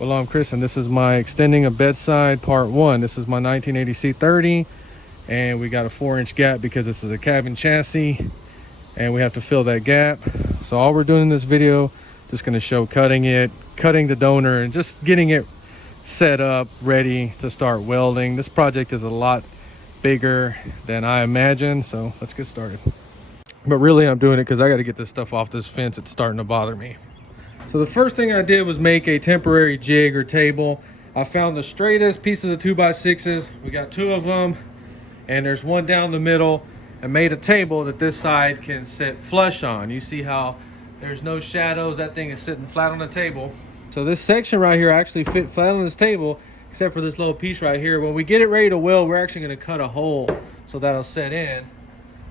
Well, I'm Chris, and this is my extending a bedside part one. This is my 1980 C30, and we got a 4-inch gap because this is a cabin chassis, and we have to fill that gap. So all we're doing in this video, just going to show cutting the donor, and just getting it set up, ready to start welding. This project is a lot bigger than I imagined, so let's get started. But really, I'm doing it because I got to get this stuff off this fence. It's starting to bother me. So the first thing I did was make a temporary jig or table. I found the straightest pieces of 2x6s. We got 2 of them, and there's one down the middle. I made a table that this side can sit flush on. You see how there's no shadows. That thing is sitting flat on the table. So this section right here actually fit flat on this table, except for this little piece right here. When we get it ready to weld, we're actually going to cut a hole so that'll set in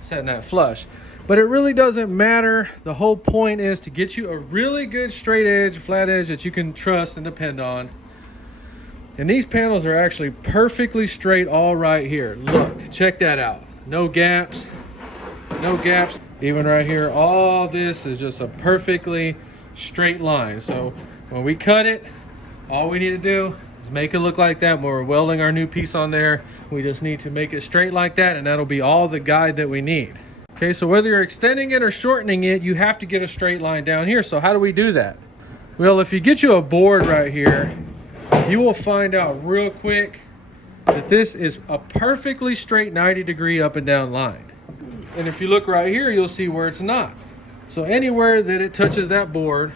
that flush. But it really doesn't matter. The whole point is to get you a really good straight edge, flat edge that you can trust and depend on. And these panels are actually perfectly straight all right here. Look, check that out. No gaps, no gaps. Even right here, all this is just a perfectly straight line. So when we cut it, all we need to do is make it look like that. When we're welding our new piece on there, we just need to make it straight like that, and that'll be all the guide that we need. Okay, so whether you're extending it or shortening it, you have to get a straight line down here. So how do we do that? Well, if you get you a board right here, you will find out real quick that this is a perfectly straight 90-degree up and down line. And if you look right here, you'll see where it's not. So anywhere that it touches that board,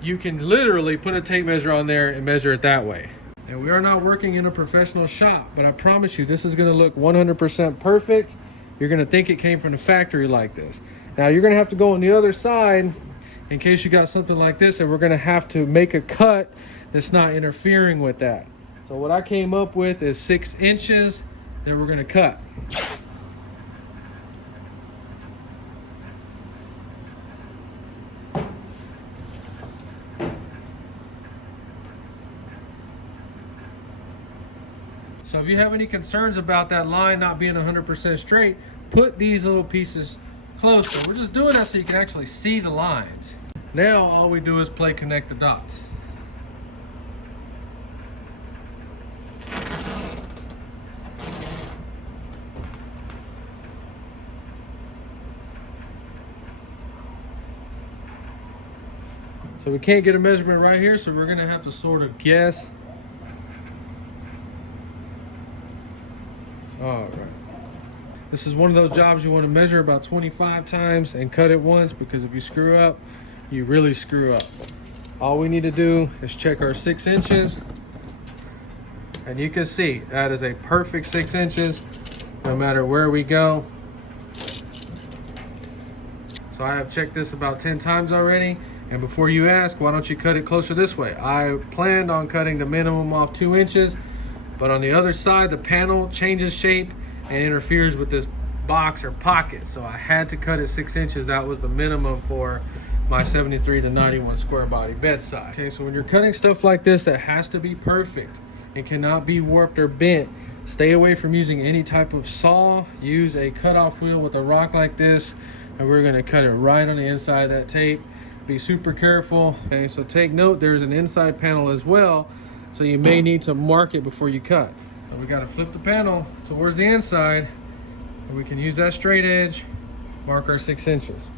you can literally put a tape measure on there and measure it that way. And we are not working in a professional shop, but I promise you this is going to look 100% perfect. You're going to think it came from the factory like this. Now you're going to have to go on the other side in case you got something like this, and we're going to have to make a cut that's not interfering with that. So what I came up with is 6 inches that we're going to cut. So if you have any concerns about that line not being 100% straight, put these little pieces closer. We're just doing that so you can actually see the lines. Now all we do is play connect the dots. So we can't get a measurement right here, so we're gonna have to sort of guess. All right. This is one of those jobs you want to measure about 25 times and cut it once, because if you screw up, you really screw up. All we need to do is check our 6 inches, and you can see that is a perfect 6 inches no matter where we go. So I have checked this about 10 times already, and before you ask, why don't you cut it closer this way? I planned on cutting the minimum off 2 inches, but on the other side, the panel changes shape and interferes with this box or pocket. So I had to cut it 6 inches. That was the minimum for my 73 to 91 square body bedside. Okay, so when you're cutting stuff like this, that has to be perfect. It cannot be warped or bent. Stay away from using any type of saw. Use a cutoff wheel with a rock like this, and we're gonna cut it right on the inside of that tape. Be super careful. Okay, so take note, there's an inside panel as well, so you may need to mark it before you cut. So we got to flip the panel towards the inside, and we can use that straight edge, mark our 6 inches.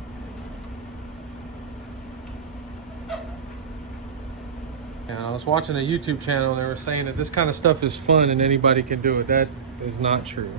And I was watching a YouTube channel, and they were saying that this kind of stuff is fun and anybody can do it. That is not true.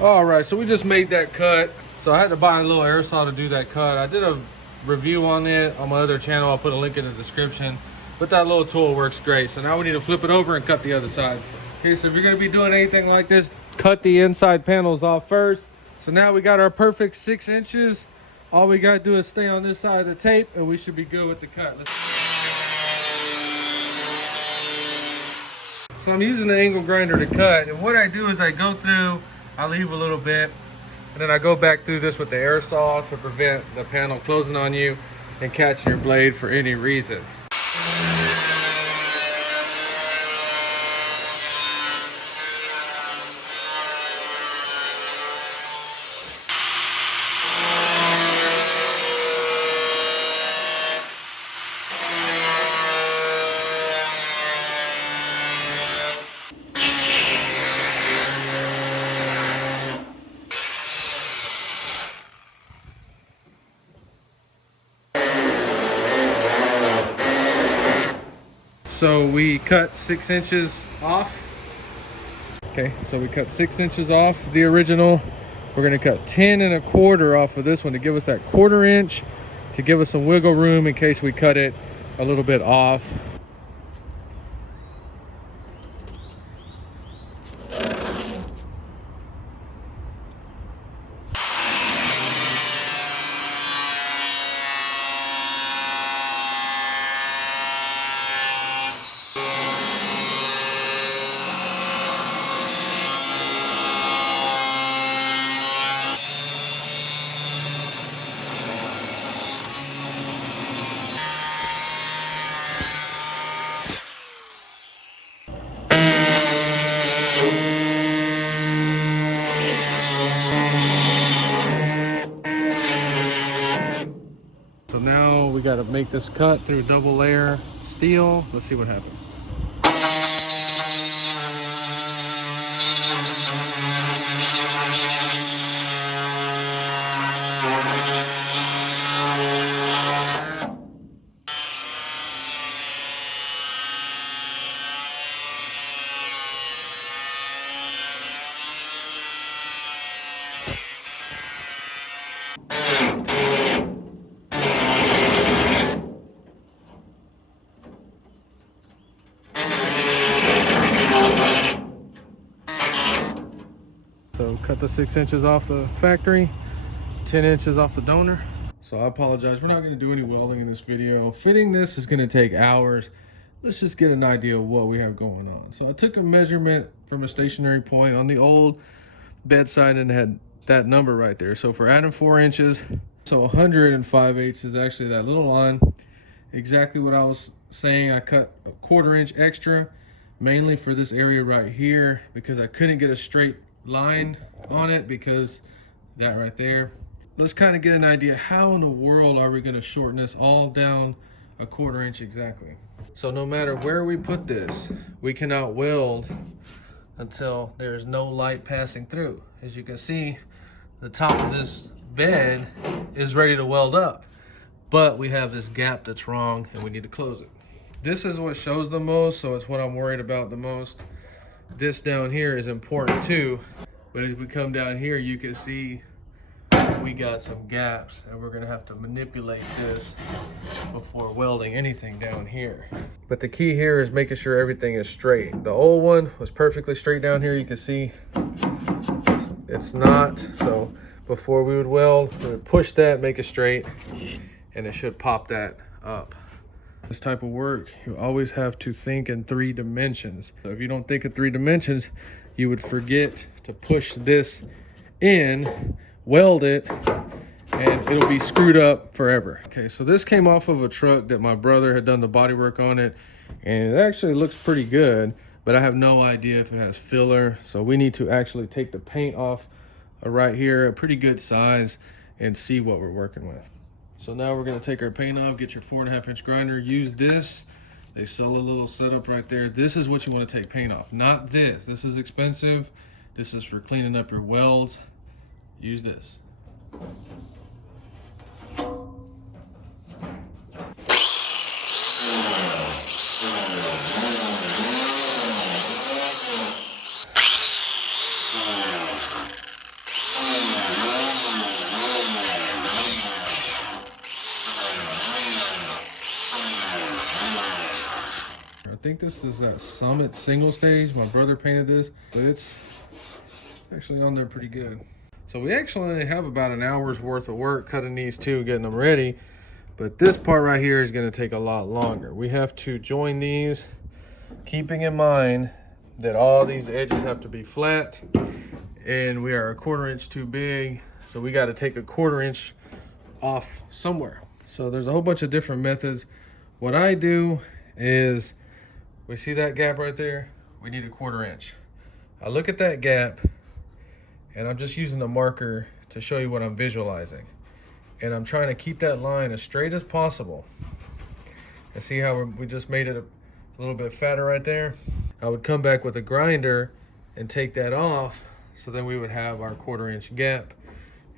All right, so we just made that cut. So I had to buy a little aerosol to do that cut. I did a review on it on my other channel. I'll put a link in the description. But that little tool works great. So now we need to flip it over and cut the other side. Okay, so if you're gonna be doing anything like this, cut the inside panels off first. So now we got our perfect 6 inches. All we gotta do is stay on this side of the tape, and we should be good with the cut. So I'm using the angle grinder to cut, and what I do is I go through, I leave a little bit, and then I go back through this with the aerosol to prevent the panel closing on you and catching your blade for any reason. So we cut 6 inches off. Okay, so we cut 6 inches off the original. We're gonna cut 10 1/4 off of this one to give us that 1/4 inch, to give us some wiggle room in case we cut it a little bit off. So now we got to make this cut through double layer steel. Let's see what happens. So cut the 6 inches off the factory, 10 inches off the donor. So I apologize, we're not going to do any welding in this video. Fitting this is going to take hours. Let's just get an idea of what we have going on. So I took a measurement from a stationary point on the old bedside and had that number right there. So for adding 4 inches, so 105/8 is actually that little line. Exactly what I was saying. I cut a 1/4 inch extra, mainly for this area right here, because I couldn't get a straight line on it because that right there. Let's kind of get an idea, how in the world are we going to shorten this all down a 1/4 inch exactly? So no matter where we put this, we cannot weld until there's no light passing through. As you can see, the top of this bed is ready to weld up, but we have this gap that's wrong and we need to close it. This is what shows the most, so it's what I'm worried about the most. This down here is important too, but as we come down here, you can see we got some gaps, and we're gonna have to manipulate this before welding anything down here. But the key here is making sure everything is straight. The old one was perfectly straight down here. You can see it's not. So before we would weld, we would push that, make it straight, and it should pop that up. This type of work, you always have to think in 3 dimensions. So if you don't think in 3 dimensions, you would forget to push this in, weld it, and it'll be screwed up forever. Okay, so this came off of a truck that my brother had done the body work on it, and it actually looks pretty good, but I have no idea if it has filler. So we need to actually take the paint off right here, a pretty good size, and see what we're working with. So now we're gonna take our paint off, get your 4.5 inch grinder, use this. They sell a little setup right there. This is what you wanna take paint off, not this. This is expensive. This is for cleaning up your welds. Use this. I think this is that Summit single stage. My brother painted this, but it's actually on there pretty good. So we actually have about an hour's worth of work cutting these two, getting them ready. But this part right here is going to take a lot longer. We have to join these, keeping in mind that all these edges have to be flat, and we are a 1/4 inch too big. So we got to take a 1/4 inch off somewhere. So there's a whole bunch of different methods. What I do is, we see that gap right there? We need a 1/4 inch. I look at that gap, and I'm just using a marker to show you what I'm visualizing. And I'm trying to keep that line as straight as possible. And see how we just made it a little bit fatter right there? I would come back with a grinder and take that off, so then we would have our 1/4 inch gap.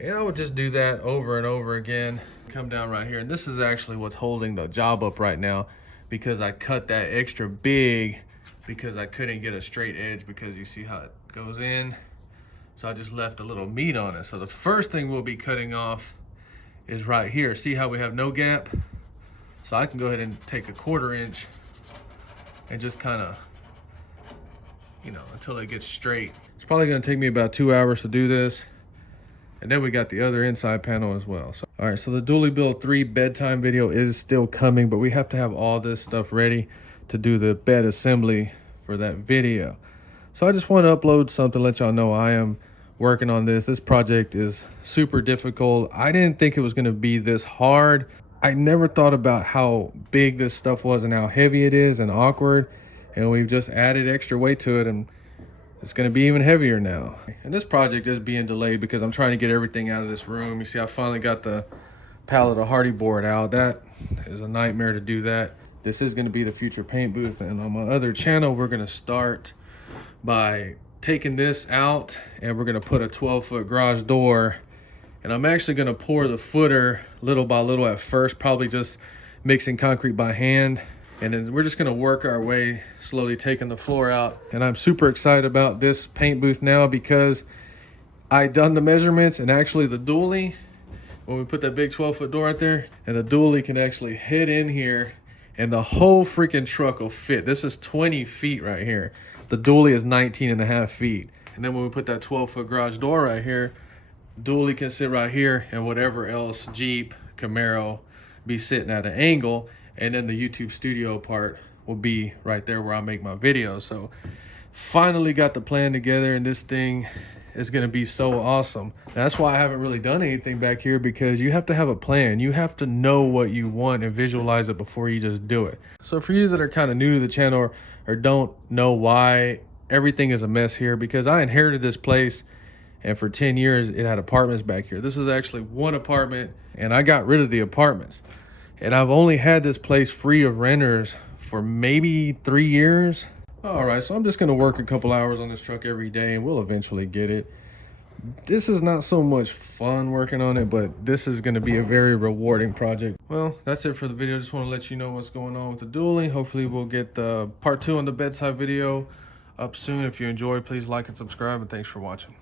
And I would just do that over and over again. Come down right here, and this is actually what's holding the job up right now, because I cut that extra big because I couldn't get a straight edge, because you see how it goes in. So I just left a little meat on it. So the first thing we'll be cutting off is right here. See how we have no gap? So I can go ahead and take a 1/4 inch and just kind of, you know, until it gets straight. It's probably gonna take me about 2 hours to do this. And then we got the other inside panel as well. So, all right, so the Dually Build 3 bedtime video is still coming, but we have to have all this stuff ready to do the bed assembly for that video. So I just want to upload something, let y'all know I am working on this. This project is super difficult. I didn't think it was going to be this hard. I never thought about how big this stuff was and how heavy it is and awkward. And we've just added extra weight to it, and it's going to be even heavier now. And this project is being delayed because I'm trying to get everything out of this room. You see, I finally got the pallet of hardy board out. That is a nightmare to do that. This is going to be the future paint booth. And on my other channel, we're going to start by taking this out, and we're going to put a 12-foot garage door. And I'm actually going to pour the footer little by little at first, probably just mixing concrete by hand. And then we're just going to work our way slowly taking the floor out. And I'm super excited about this paint booth now because I done the measurements, and actually the dually, when we put that big 12-foot door out there, and the dually can actually hit in here and the whole freaking truck will fit. This is 20 feet right here. The dually is 19.5 feet. And then when we put that 12-foot garage door right here, dually can sit right here, and whatever else, Jeep, Camaro, be sitting at an angle. And then the YouTube studio part will be right there where I make my videos. So finally got the plan together, and this thing is going to be so awesome. That's why I haven't really done anything back here, because you have to have a plan. You have to know what you want and visualize it before you just do it. So for you that are kind of new to the channel or don't know why everything is a mess here, because I inherited this place, and for 10 years it had apartments back here. This is actually one apartment, and I got rid of the apartments. And I've only had this place free of renters for maybe 3 years. All right, so I'm just gonna work a couple hours on this truck every day, and we'll eventually get it. This is not so much fun working on it, but this is gonna be a very rewarding project. Well, that's it for the video. Just wanna let you know what's going on with the dually. Hopefully we'll get the part 2 on the bedside video up soon. If you enjoyed, please like and subscribe, and thanks for watching.